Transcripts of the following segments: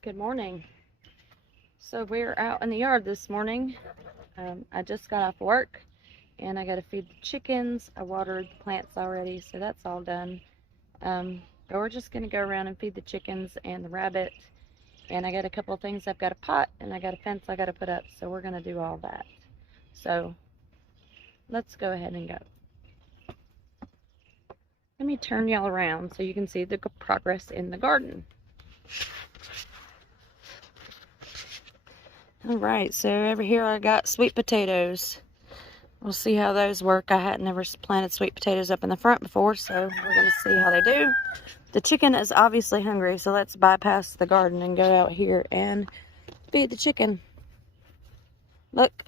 Good morning. So we're out in the yard this morning. I just got off work and I got to feed the chickens. I watered the plants already, so that's all done. But we're just going to go around and feed the chickens and the rabbit. And I got a couple of things. I've got a pot and I got a fence I got to put up, so we're going to do all that. So let's go ahead and go. Let me turn y'all around so you can see the progress in the garden. Alright, so over here I got sweet potatoes. We'll see how those work. I had never planted sweet potatoes up in the front before, so we're going to see how they do. The chicken is obviously hungry, so let's bypass the garden and go out here and feed the chicken. Look,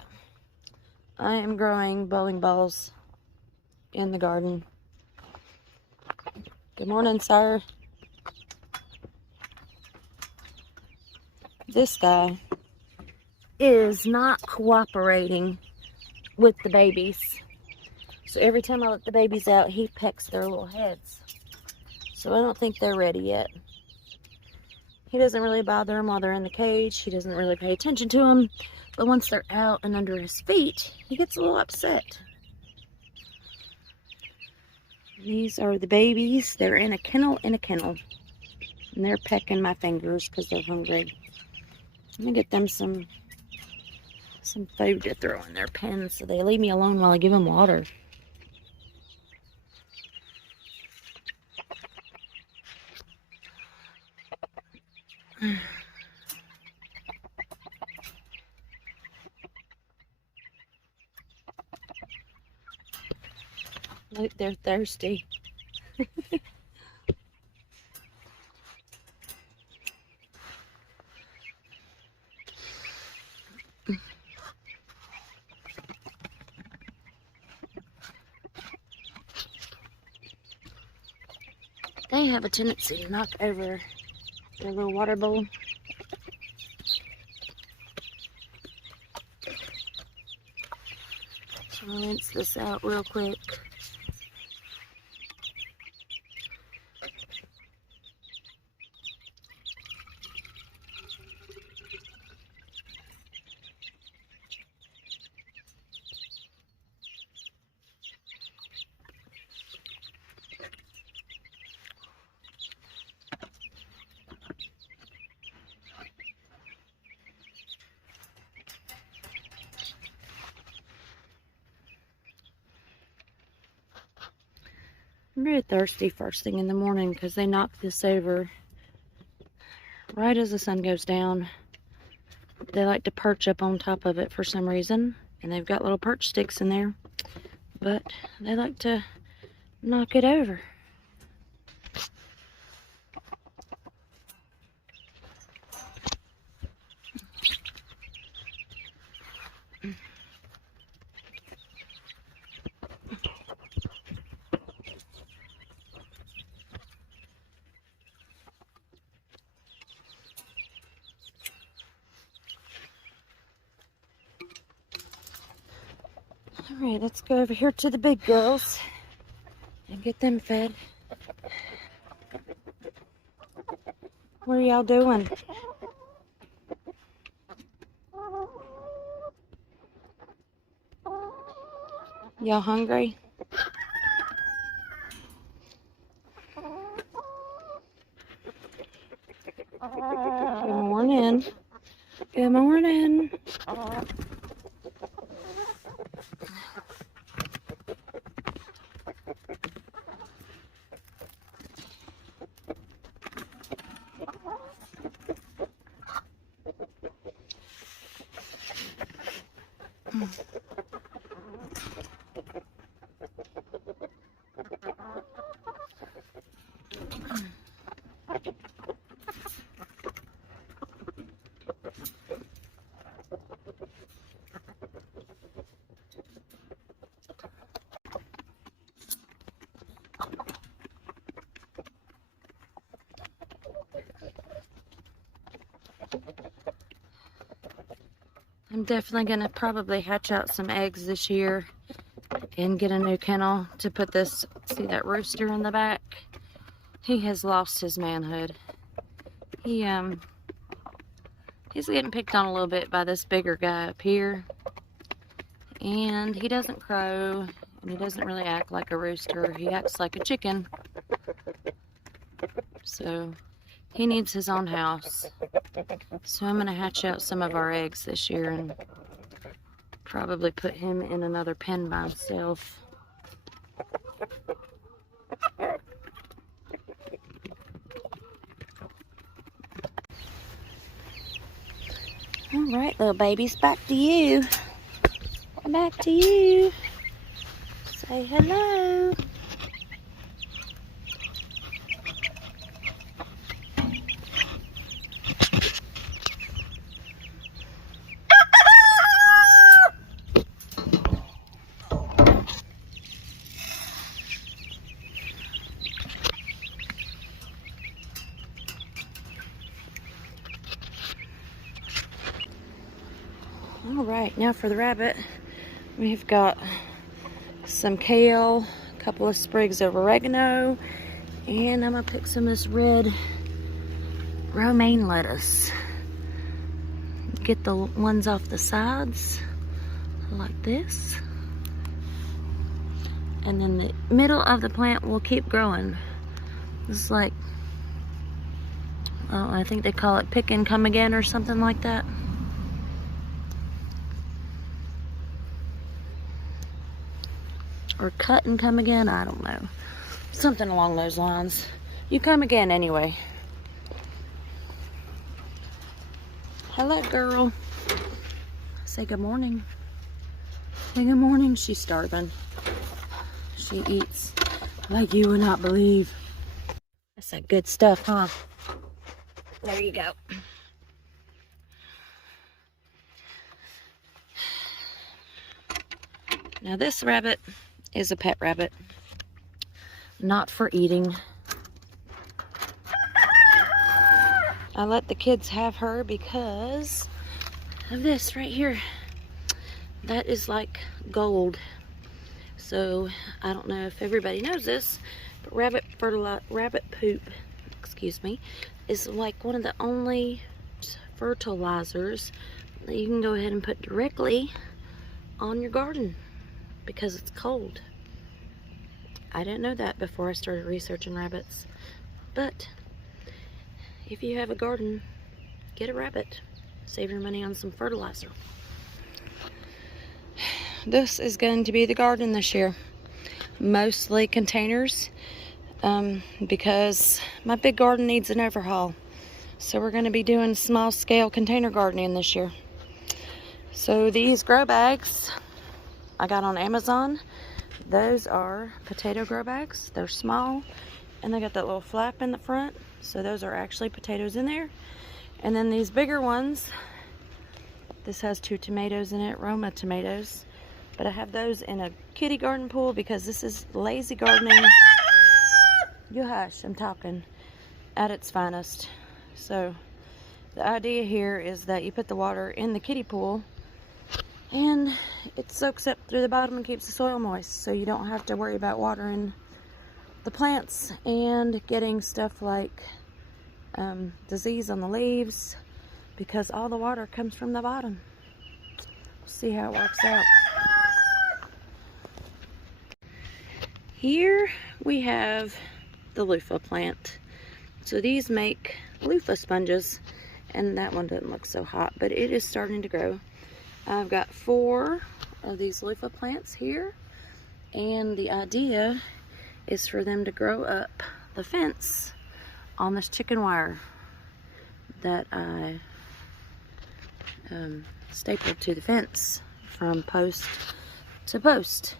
I am growing bowling balls in the garden. Good morning, sir. This guy is not cooperating with the babies. So every time I let the babies out, he pecks their little heads. So I don't think they're ready yet. He doesn't really bother them while they're in the cage. He doesn't really pay attention to them. But once they're out and under his feet, he gets a little upset. These are the babies. They're in a kennel. And they're pecking my fingers because they're hungry. I'm going to get them some food to throw in their pens so they leave me alone while I give them water. Look, they're thirsty. They have a tendency to knock over their little water bowl. So I'll rinse this out real quick. I'm very thirsty first thing in the morning because they knock this over right as the sun goes down. They like to perch up on top of it for some reason, and they've got little perch sticks in there, but they like to knock it over. Alright, let's go over here to the big girls and get them fed. What are y'all doing? Y'all hungry? Good morning. Good morning. I'm definitely going to probably hatch out some eggs this year and get a new kennel to put this, see that rooster in the back? He has lost his manhood. He He's getting picked on a little bit by this bigger guy up here. And he doesn't crow, and he doesn't really act like a rooster. He acts like a chicken. So he needs his own house. So I'm gonna hatch out some of our eggs this year and probably put him in another pen by himself. All right, little babies, back to you. Back to you. Say hello. All right, now for the rabbit. We've got some kale, a couple of sprigs of oregano, and I'm gonna pick some of this red romaine lettuce. Get the ones off the sides like this. And then the middle of the plant will keep growing. This is like, I think they call it pick and come again or something like that. Or cut and come again, I don't know. Something along those lines. You come again anyway. Hello, girl. Say good morning. Say good morning. She's starving. She eats like you would not believe. That's that good stuff, huh? There you go. Now this rabbit is a pet rabbit, not for eating. I let the kids have her because of this right here. That is like gold. So I don't know if everybody knows this, but rabbit poop, excuse me, is like one of the only fertilizers that you can go ahead and put directly on your garden because it's cold. I didn't know that before I started researching rabbits, but if you have a garden, get a rabbit. Save your money on some fertilizer. This is going to be the garden this year. Mostly containers, because my big garden needs an overhaul. So we're going to be doing small scale container gardening this year. So these grow bags I got on Amazon. Those are potato grow bags. They're small and they got that little flap in the front. So those are actually potatoes in there. And then these bigger ones, this has 2 tomatoes in it, Roma tomatoes. But I have those in a kitty garden pool because this is lazy gardening. You hush, I'm talking. At its finest. So the idea here is that you put the water in the kiddie pool and it soaks up through the bottom and keeps the soil moist, so you don't have to worry about watering the plants and getting stuff like disease on the leaves, because all the water comes from the bottom. We'll see how it works out. Here we have the loofah plant. So these make loofah sponges, and that one doesn't look so hot, but it is starting to grow. I've got 4 of these loofah plants here, and the idea is for them to grow up the fence on this chicken wire that I stapled to the fence from post to post.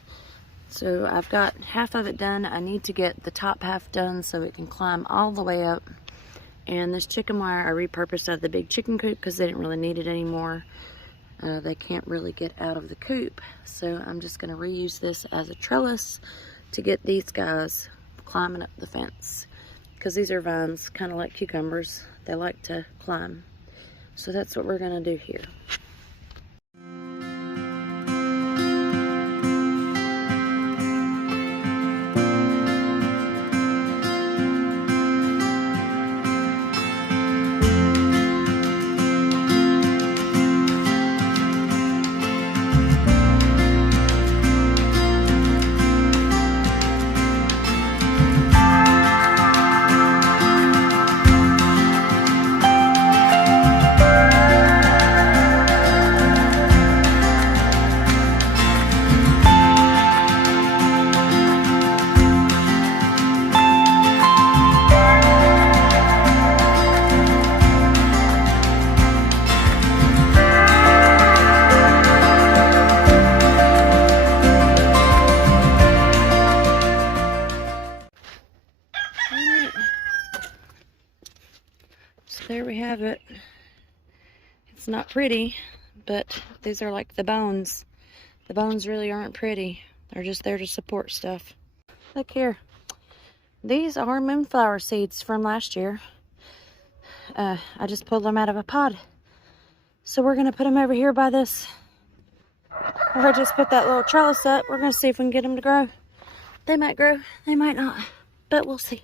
So I've got half of it done. I need to get the top half done so it can climb all the way up. And this chicken wire I repurposed out of the big chicken coop because they didn't really need it anymore. They can't really get out of the coop. So I'm just going to reuse this as a trellis to get these guys climbing up the fence. Because these are vines, kind of like cucumbers. They like to climb. So that's what we're going to do here. have it. It's not pretty, but these are like the bones. The bones really aren't pretty. They're just there to support stuff. Look here. These are moonflower seeds from last year. I just pulled them out of a pod. So we're gonna put them over here by this. Or I just put that little trellis up. We're gonna see if we can get them to grow. They might grow, they might not, but we'll see.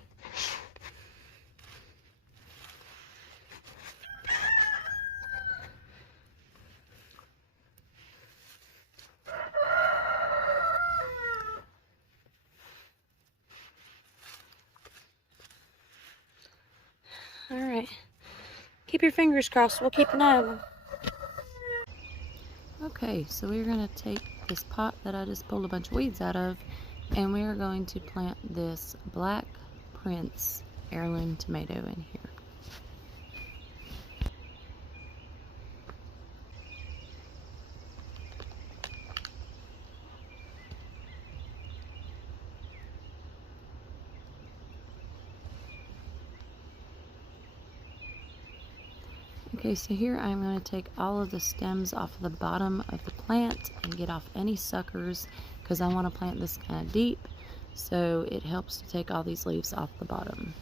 All right, keep your fingers crossed. We'll keep an eye on them. Okay, so we're gonna take this pot that I just pulled a bunch of weeds out of, and we are going to plant this Black Prince heirloom tomato in here. Okay, so here I'm going to take all of the stems off of the bottom of the plant and get off any suckers, because I want to plant this kind of deep, so it helps to take all these leaves off the bottom.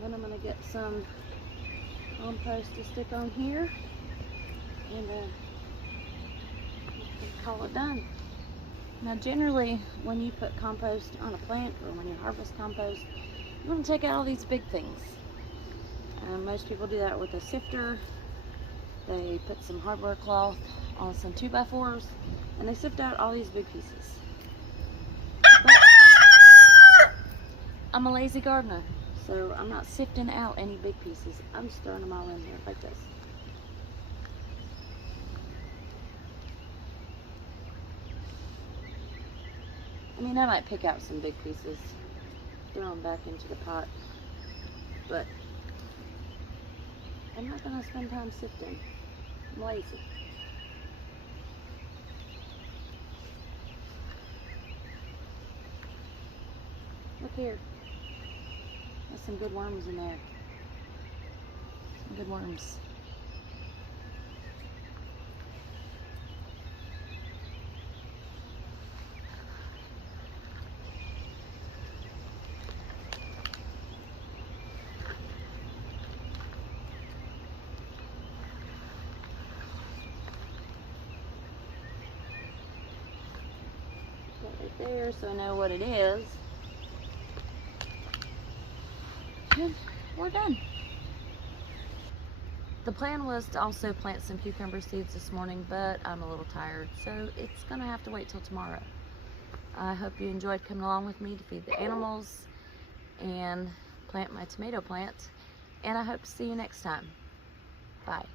Then I'm going to get some compost to stick on here and call it done. Now generally when you put compost on a plant, or when you harvest compost, you want to take out all these big things. Most people do that with a sifter. They put some hardware cloth on some 2x4s and they sift out all these big pieces. But I'm a lazy gardener, so I'm not sifting out any big pieces. I'm just throwing them all in here like this. I mean, I might pick out some big pieces, throw them back into the pot, but I'm not going to spend time sifting. I'm lazy. Look here. There's some good worms in there. Some good worms. Put it right there so I know what it is. And we're done. The plan was to also plant some cucumber seeds this morning, but I'm a little tired, so it's gonna have to wait till tomorrow. I hope you enjoyed coming along with me to feed the animals and plant my tomato plant, and I hope to see you next time. Bye.